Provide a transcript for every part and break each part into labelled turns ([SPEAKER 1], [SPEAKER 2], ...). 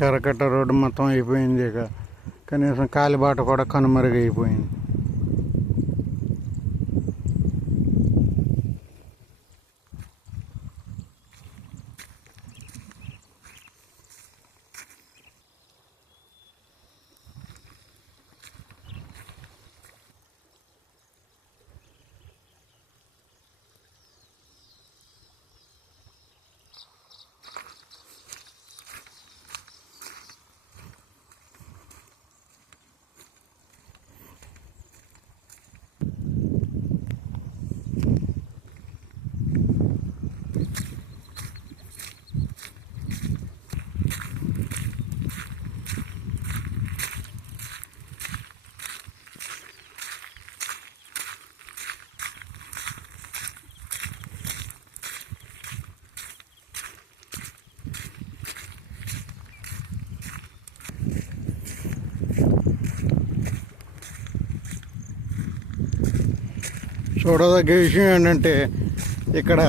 [SPEAKER 1] కరకట్ట road మొత్తం అయిపోయింది ఇక. కనీసం కాలిబాట కూడా కనుమరుగైపోయింది. చూడదగ్గ విషయం ఏంటంటే ఇక్కడ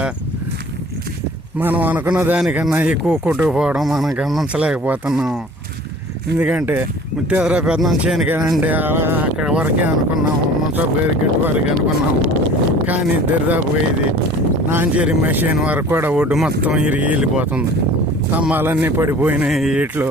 [SPEAKER 1] మనం అనుకున్న దానికన్నా ఎక్కువ కొట్టుకుపోవడం మనం గమనించలేకపోతున్నాం. ఎందుకంటే ముత్యాధర పెద్దం చేయనికేనండి అక్కడ వరకే అనుకున్నాము మున్సబ్ గారి గట్టి వరకు అనుకున్నాము. కానీ దరిదాపుగా ఇది నాంచేరి మెషిన్ వరకు కూడా ఒడ్డు మొత్తం ఇరిగి వెళ్ళిపోతుంది స్తంభాలన్నీ పడిపోయినాయి వీటిలో.